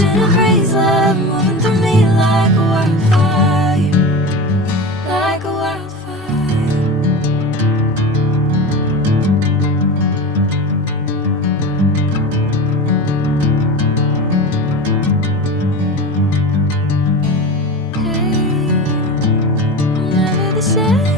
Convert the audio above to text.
in a haze, love moving through me like a wildfire, like a wildfire. Hey, I'm never the same.